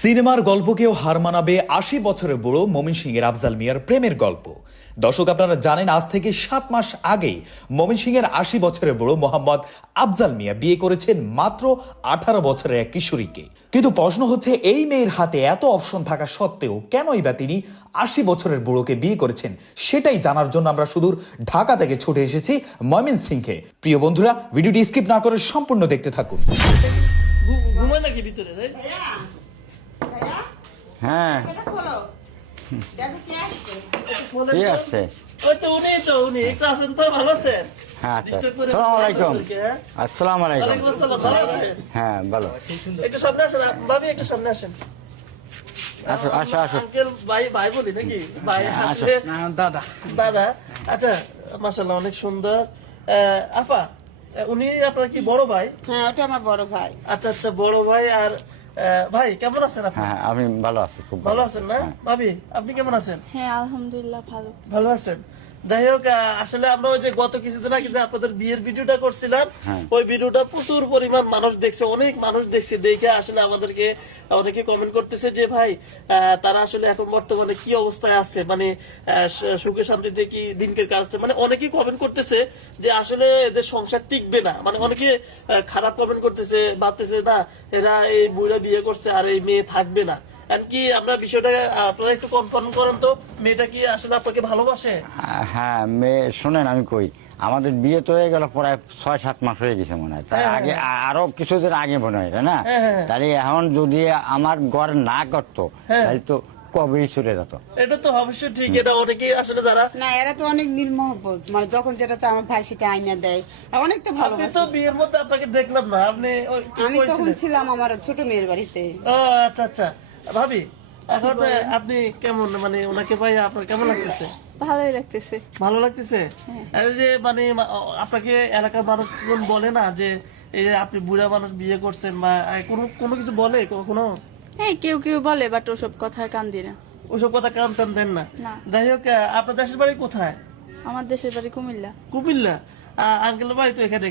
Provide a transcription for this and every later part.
সিনেমার গল্পকেও হার মানাবে ৮০ বছরের বুড়ো ময়মনসিংহের আফজাল মিয়ার প্রেমের গল্প। দর্শক, আপনারা জানেন আজ থেকে ৭ মাস আগেই ময়মনসিংহের ৮০ বছরের বুড়ো মোহাম্মদ আফজাল মিয়া বিয়ে করেছেন মাত্র ১৮ বছরের এক কিশোরীকে। কিন্তু প্রশ্ন হচ্ছে, এই মেয়ের হাতে এত অপশন থাকা সত্ত্বেও কেনই বা তিনি ৮০ বছরের বুড়োকে বিয়ে করেছেন, সেটাই জানার জন্য আমরা সুদূর ঢাকা থেকে ছুটে এসেছি ময়মনসিংহে। প্রিয় বন্ধুরা, ভিডিওটি স্কিপ না করে সম্পূর্ণ দেখতে থাকুন। ঘুমায় নাকি ভিতরে? হ্যাঁ, কি আছে? ওই তো উনি একটু আছেন তো, ভালো আছেন? হ্যাঁ, আসসালামু আলাইকুম। আসসালামু আলাইকুম। ওয়ালাইকুম আসসালাম, ভালো আছেন? হ্যাঁ, ভালো। একটু সামনে আসেন, ভাবি একটু সামনে আসেন। আসো আসো আসো। আঙ্কেল, ভাই বলি নাকি? ভাই আসলে দাদা। আচ্ছা, মাশাআল্লাহ, অনেক সুন্দর। আপা, উনি আপনার কি বড় ভাই? হ্যাঁ, ওটা আমার বড় ভাই। আচ্ছা আচ্ছা, বড় ভাই। আর ভাই কেমন আছেন আপনি? হ্যাঁ, আমি ভালো আছি, খুব ভালো আছেন না? ভাবি, আপনি কেমন আছেন? হ্যাঁ, আলহামদুলিল্লাহ ভালো। ভালো আছেন? যাই হোক, আসলে আমরা ওই যে গত কিছুদিন আগে যে আপনাদের বিয়ের ভিডিওটা করছিলাম, ওই ভিডিওটা প্রচুর পরিমাণ মানুষ দেখছে, অনেক মানুষ দেখছে। দেখে আসলে আমাদেরকে অনেকে কমেন্ট করতেছে যে ভাই, তারা আসলে এখন বর্তমানে কি অবস্থায় আছে, মানে সুখে শান্তিতে কি দিনকে কাটছে। মানে অনেকেই কমেন্ট করতেছে যে আসলে এদের সংসার টিকবে না। মানে অনেকে খারাপ কমেন্ট করতেছে, ভাবতেছে না এরা এই বুড়া বিয়ে করছে আর এই মেয়ে থাকবে না। কি আমরা বিষয়টা আপনারা একটু কনফার্ম করেন তো, মেয়েটা কি আসলে আপনাকে ভালোবাসে? হ্যাঁ, মেয়ে শোনেন, আমি কই, আমাদের বিয়ে তো হয়ে গেল প্রায় ৬-৭ মাস হয়ে গেছে মনে হয়। তার আগে আরো কিছুদিন আগে মনে হয়, তাই না? তাহলে এখন যদি আমার ঘর না করতো তাহলে তো কবেই চলে যেত। এটা তো অবশ্যই ঠিক। এটা অনেকেই আসলে যারা না, এরা তো অনেক মিল মহব্বত, মানে যখন যেটা চায় আমার ভাই সেটা আইনা দেয়, আর অনেক তো ভালো। আপনি তো বিয়ের মধ্যে আপনাকে দেখলাম না, আপনি আমি তখন ছিলাম আমার ছোট মেয়ের বাড়িতে। ও আচ্ছা আচ্ছা। ভাবি, এখন আপনি কেমন, মানে ওনাকে ভাই আপনার কেমন লাগতেছে? ভালোই লাগতেছে। ভালো লাগতেছে? এই যে মানে আপনাকে এলাকার মানুষজন বলে না যে এই যে আপনি বুড়া মানুষ বিয়ে করছেন, বা কোনো কিছু বলে কখনো? হ্যাঁ, কেউ কেউ বলে, বাট ওসব কথা কান দি না। ওসব কথা কান টান দেন না? যাই হোক, আপনার দেশের বাড়ি কোথায়? আমার দেশের বাড়ি কুমিল্লা। কুমিল্লা? আঙ্কেল ভাই তো এখানে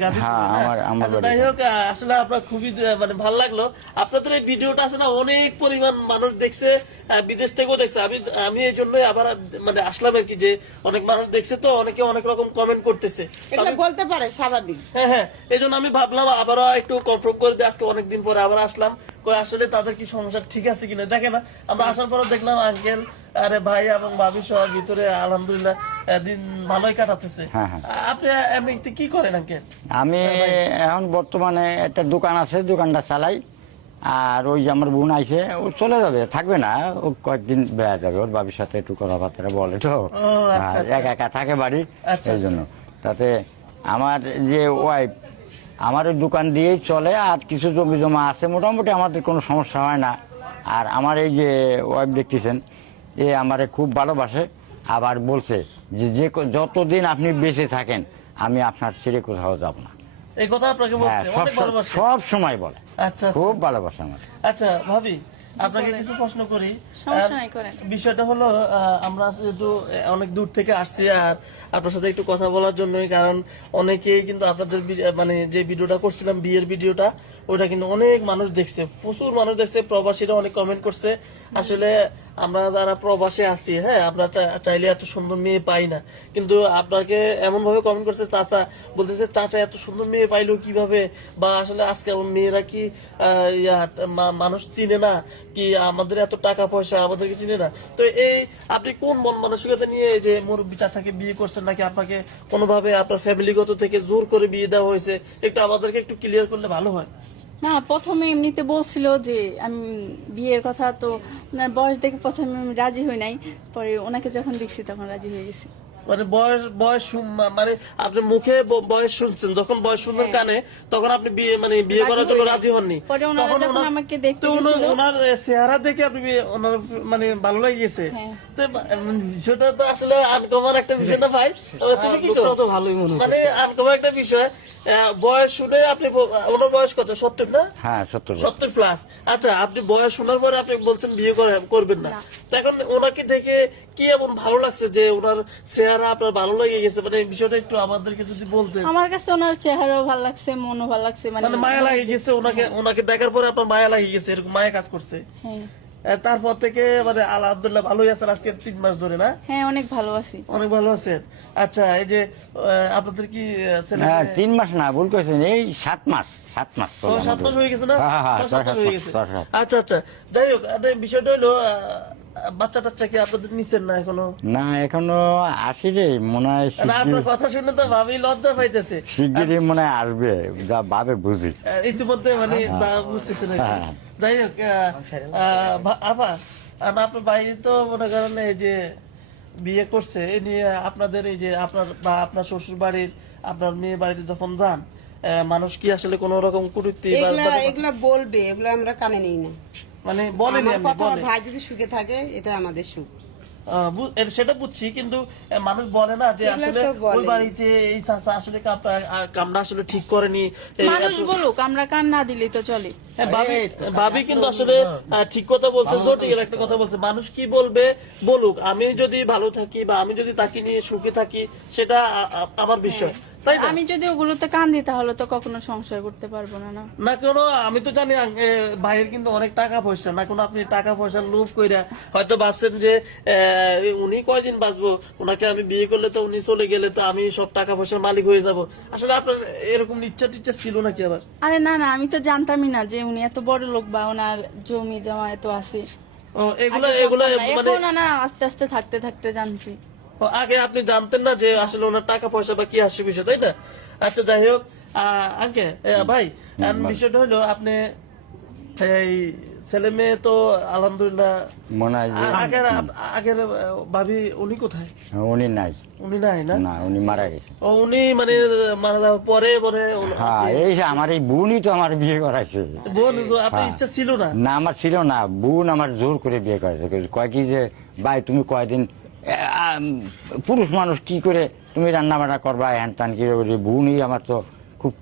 যাই হোক, আসলে আপনার খুবই মানে ভালো লাগলো। আপনাদের এই ভিডিওটা আছে না, অনেক পরিমাণ মানুষ দেখছে, বিদেশ থেকেও দেখছে। আমি এই জন্যই আবার মানে আসলাম আর কি, যে অনেক মানুষ দেখছে, তো অনেকে অনেক রকম কমেন্ট করতেছে। এটা বলতে পারে, স্বাভাবিক। হ্যাঁ, এই জন্য আমি ভাবলাম আবারও একটু কনফার্ম করে দিয়ে আজকে অনেকদিন পরে আবার আসলাম, আসলে তাদের কি সংসার ঠিক আছে কিনা। দেখে না, আমরা আসার পর দেখলাম আঙ্কেল, আরে ভাই এবং ভাবি সহ ভিতরে আলহামদুলিল্লাহ দিন ভালোই কাটাতেছে। আপনি এমনিতে কি করেন আঙ্কেল? আমি এখন বর্তমানে একটা দোকান আছে, দোকানটা চালাই। আর ওই যে আমার বোন আইছে, ও চলে যাবে, থাকবে না, ও কয়েকদিন বেড়া যাবে, ওর বাবির সাথে একটু কথাবার্তা বলে, তো একা একা থাকে বাড়ি, এই জন্য। তাতে আমার যে ওয়াইফ, আমার ওই দোকান দিয়েই চলে, আর কিছু জমি জমা আছে, মোটামুটি আমাদের কোনো সমস্যা হয় না। আর আমার এই যে ওয়াইফ দেখতেছেন, এ আমারে খুব ভালোবাসে, আবার বলছে যে যতদিন আপনি বেঁচে থাকেন আমি আপনার ছেড়ে কোথাও যাব না। এই কথা আপনাকে বলছে? অনেক ভালোবাসে, সব সময় বলে। আচ্ছা, খুব ভালোবাসে আমার। আচ্ছা ভাবি, আপনাকে কিছু প্রশ্ন করি। সমস্যা নাই, করেন। বিষয়টা হলো, আমরা যেহেতু অনেক দূর থেকে আসছি আর আপনার সাথে একটু কথা বলার জন্যই, কারণ অনেকেই কিন্তু আপনাদের মানে যে ভিডিওটা করছিলাম বিয়ের ভিডিওটা, ওটা কিন্তু অনেক মানুষ দেখছে, প্রচুর মানুষ দেখছে, প্রবাসীরা অনেক কমেন্ট করছে। আসলে আমরা যারা প্রবাসে আছি, হ্যাঁ, আমরা চাইলে এত সুন্দর মেয়ে পাই না, কিন্তু আপনাকে এমন ভাবে কমেন্ট করছে, চাচা বলতেছে চাচা এত সুন্দর মেয়ে পাইলো কিভাবে, বা আসলে আজকে মেয়েরা কি মানুষ চিনে না কি, আমাদের এত টাকা পয়সা আমাদেরকে চিনে না। তো এই আপনি কোন মন মানসিকতা নিয়ে যে মুরব্বী চাচাকে বিয়ে করছেন, নাকি আপনাকে কোনোভাবে আপনার ফ্যামিলিগত থেকে জোর করে বিয়ে দেওয়া হয়েছে, একটু আমাদেরকে একটু ক্লিয়ার করলে ভালো হয়। না, প্রথমে এমনিতে বলছিল যে আমি বিয়ের কথা, তো ওনার বয়স দেখে প্রথমে আমি রাজি হই নাই, পরে ওনাকে যখন দেখছি তখন রাজি হয়ে গেছি। মানে বয়স মানে আপনি মুখে বয়স শুনছেন, যখন বয়স শুনবেন কানে, তখন আপনি বিয়ে করার জন্য রাজি হননি। পরে ওনারা যখন আমাকে দেখতে গেছিল, ওনার চেহারা দেখে আপনি ওনার মানে ভালো লাগে গেছে। তো বিষয়টা তো আসলে আনকমন একটা বিষয় না ভাই? তুমি কি করো? তো ভালোই মনে হয়, মানে আনকমন একটা বিষয়। বয়স শুনে আপনি, ওনার বয়স কত? 70 না? হ্যাঁ, 70 প্লাস। আচ্ছা, আপনি বয়স শোনার পরে আপনি বলছেন বিয়ে করবেন না, তো এখন ওনাকে দেখে কি এমন ভালো লাগছে যে ওনার চেহারা চেহারা আপনার ভালো লেগে গেছে, মানে এই বিষয়টা একটু আমাদেরকে যদি বলতেন। আমার কাছে ওনার চেহারাও ভালো লাগছে, মনও ভালো লাগছে, মানে মানে মায়া লাগে গেছে ওনাকে দেখার পরে আপনার মায়া লাগে গেছে, এরকম মায়া কাজ করছে। হ্যাঁ তারপর থেকে মানে আলহামদুলিল্লাহ ভালোই আছেন আজকে 3 মাস ধরে, না? হ্যাঁ অনেক ভালো আছি। অনেক ভালো আছেন। আচ্ছা, এই যে আপনাদের কি ছেলে হ্যাঁ 3 মাস না, ভুল করেছেন, এই 7 মাস। 7 মাস চলে 7 মাস হয়ে গেছে না? হ্যাঁ, হ্যাঁ, 7 মাস হয়ে গেছে। 7 মাস। আচ্ছা আচ্ছা, যাই হোক, বিষয়টা হলো বাচ্চা টাচ্চা কি আপনাদের নিচ্ছেন না এখনো? না এখনো আসি রে, মনে হয় না, আপনার কথা শুনে তো ভাবি লজ্জা পাইতেছে। শিগগিরই মনে হয় আসবে, যা ভাবে বুঝি। ইতিমধ্যে মানে তা বুঝতেছে না। হ্যাঁ। যাই হোক, আপা আপনার ভাই তো মনে করেন এই যে বিয়ে করছে, এ নিয়ে আপনাদের এই যে আপনার বা আপনার শ্বশুর বাড়ির আপনার মেয়ে বাড়িতে যখন যান, মানুষ কি আসলে কোন রকম কুটুক্তি এগুলা বলবে, এগুলো আমরা কানে নিই না। মানে বলেনি? আমার আমি কথা, আমার বলে ভাই যদি সুখে থাকে এটা আমাদের সুখ। সেটা বুঝছি, কিন্তু মানুষ বলে না যে এগুলা আসলে তো বলে। ওই বাড়িতে এই চাচা আসলে কামটা আসলে ঠিক করেনি। মানুষ বলুক, আমরা কান না দিলেই তো চলে। হ্যাঁ, ভাবি কিন্তু আসলে ঠিক কথা বলছে, জটিল একটা কথা বলছে। মানুষ কি বলবে বলুক, আমি যদি ভালো থাকি বা আমি যদি তাকে নিয়ে সুখে থাকি, সেটা আমার বিষয়, তাই না? আমি যদি ওগুলোতে কান দিই তাহলে তো কখনো সংসার করতে পারবো না। না না কোনো, আমি তো জানি ভাইয়ের কিন্তু অনেক টাকা পয়সা, না কোনো আপনি টাকা পয়সার লোভ কইরা হয়তো ভাবছেন যে উনি কয়দিন বাঁচবো, ওনাকে আমি বিয়ে করলে তো উনি চলে গেলে তো আমি সব টাকা পয়সার মালিক হয়ে যাব। আসলে আপনার এরকম ইচ্ছা টিচ্ছা ছিল নাকি আবার? আরে না না, আমি তো জানতামই না যে উনি এত বড় লোক বা ওনার জমি জমা এত আছে। এগুলা আগে এগুলা জানতাম না, মানে এখন না আস্তে আস্তে থাকতে থাকতে জানছি। আগে আপনি জানতেন না যে আসলে ওনার টাকা পয়সা বা কি আসছে বিষয়, তাই না? আচ্ছা, যাই হোক, আগে ভাই বিষয়টা হলো আপনি এই ছেলে মেয়ে তো আলহামদুলিল্লাহ, মনে হয় যে আগের ভাবি উনি কোথায়? উনি নাই। উনি নাই না? না, উনি মারা গেছে। উনি মানে মারা যাওয়ার পরে পরে হ্যাঁ, এই যে আমার এই বোনই তো আমার বিয়ে করাইছে। বোন, আপনার ইচ্ছা ছিল না? না, আমার ছিল না, বোন আমার জোর করে বিয়ে করেছে। কয় কি যে ভাই তুমি কয়দিন পুরুষ মানুষ কি করে তুমি রান্না বান্না করবা, হ্যান টান কি করে, বোনই আমার তো খুব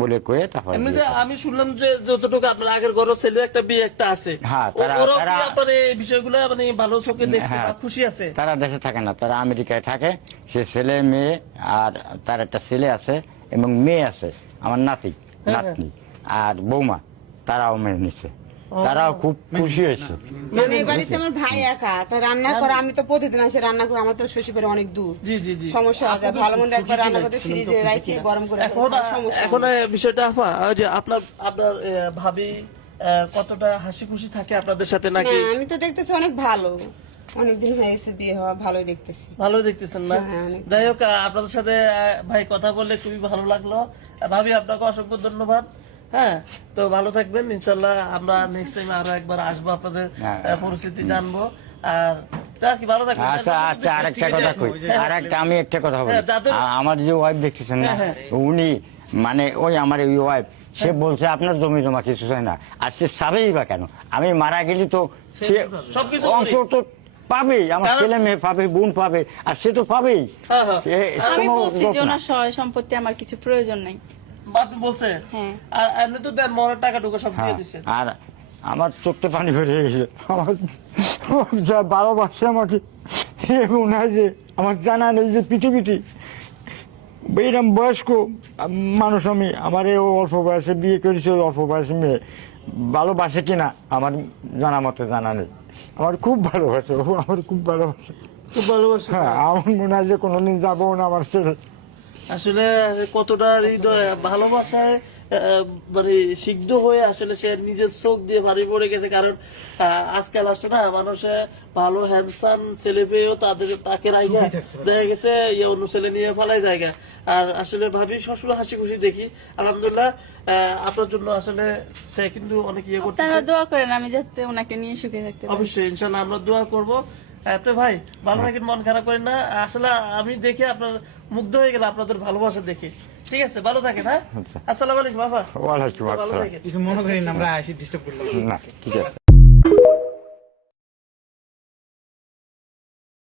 বলে কয়ে তারপর এমনিতে আমি শুনলাম যে যতটুকু আপনার আগের ঘর ছেলে একটা বিয়ে একটা আছে, হ্যাঁ, ওরা কি আপনার এই বিষয়গুলো মানে ভালো চোখে দেখছে বা খুশি আছে? তারা দেশে থাকে না, তারা আমেরিকায় থাকে। সে ছেলে মেয়ে, আর তার একটা ছেলে আছে এবং মেয়ে আছে, আমার নাতি নাতনি আর বৌমা, তারাও মেনে নিচ্ছে, তারাও খুব খুশি হয়েছে। মানে এই বাড়িতে আমার ভাই একা, তা রান্না করে আমি তো প্রতিদিন আসে রান্না করে, আমার তো শ্বশুর বাড়ি অনেক দূর, জি জি জি, সমস্যা হয়, ভালো মন্দ একবার রান্না করতে ফ্রিজে রাখি গরম করে সমস্যা। এখন বিষয়টা আপা, ওই যে আপনার ভাবি কতটা হাসি খুশি থাকে আপনাদের সাথে না, নাকি? আমি তো দেখতেছি অনেক ভালো, অনেকদিন হয়ে গেছে বিয়ে হওয়া, ভালোই দেখতেছি। ভালো দেখতেছেন না? হ্যাঁ, অনেক। যাই হোক, আপনাদের সাথে ভাই কথা বললে খুবই ভালো লাগলো। ভাবি আপনাকে অসংখ্য ধন্যবাদ। হ্যাঁ, তো ভালো থাকবেন, ইনশাল্লাহ আমরা নেক্সট টাইম আরো একবার আসবো, আপনাদের পরিস্থিতি জানবো। আর তা কি ভালো থাকবেন। আচ্ছা আচ্ছা, আরেকটা কথা কই, আমি একটা কথা বলি। আমার যে ওয়াইফ দেখতেছেন না, উনি মানে ওই আমার ওই ওয়াইফ, সে বলছে আপনার জমি জমা কিছু চাই না, আর সে চাবেই বা কেন? আমি মারা গেলি তো সে সবকিছু অংশ তো পাবেই, আমার ছেলে মেয়ে পাবে, বোন পাবে, আর সে তো পাবেই। আমি বলছি যে ওনার সয় সম্পত্তি আমার কিছু প্রয়োজন নাই। আপনি বলছে? হ্যাঁ। আর এমনি তো দেন মরার টাকা টুকু সব দিয়ে দিচ্ছে। আর আমার চোখতে পানি বেরিয়ে গেছে, আমার যা ভালোবাসে আমাকে, মনে হয় যে আমার জানা নেই যে পৃথিবীতে এইরকম বয়স্ক মানুষ আমি, আমার এই অল্প বয়সে বিয়ে করেছে, অল্প বয়সে মেয়ে, ভালোবাসে কিনা আমার জানা মতো জানা নেই। আমার খুব ভালোবাসে, ও আমার খুব ভালোবাসে, খুব ভালোবাসে। হ্যাঁ, আমার মনে হয় যে কোনোদিন যাবো না আমার ছেলে। আসলে কতটা হৃদয় ভালোবাসায় মানে সিদ্ধ হয়ে আসলে সে নিজের চোখ দিয়ে ভারী পড়ে গেছে। কারণ আজকাল আসে না মানুষে ভালো হ্যান্ডসাম ছেলে পেয়েও তাকে রাইগা দেখা গেছে অন্য ছেলে নিয়ে ফেলাই জায়গা। আর আসলে ভাবি সবসময় হাসি খুশি দেখি, আলহামদুলিল্লাহ। আপনার জন্য আসলে সে কিন্তু অনেক ইয়ে করতে, তারা দোয়া করেন আমি যাতে ওনাকে নিয়ে সুখে থাকতে পারি। অবশ্যই ইনশাল্লাহ আমরা দোয়া করবো। তো ভাই ভালো থাকেন, মন খারাপ করেন না। আসলে আমি দেখে আপনার মুগ্ধ হয়ে গেলাম আপনাদের ভালোবাসা দেখে। ঠিক আছে, ভালো থাকেন। হ্যাঁ, আসসালামু আলাইকুম বাবা। ওয়ালাইকুম ভালো আসসালাম। থাকেন। কিছু মনে করেন আমরা আসি ডিস্টার্ব করলাম না, ঠিক আছে।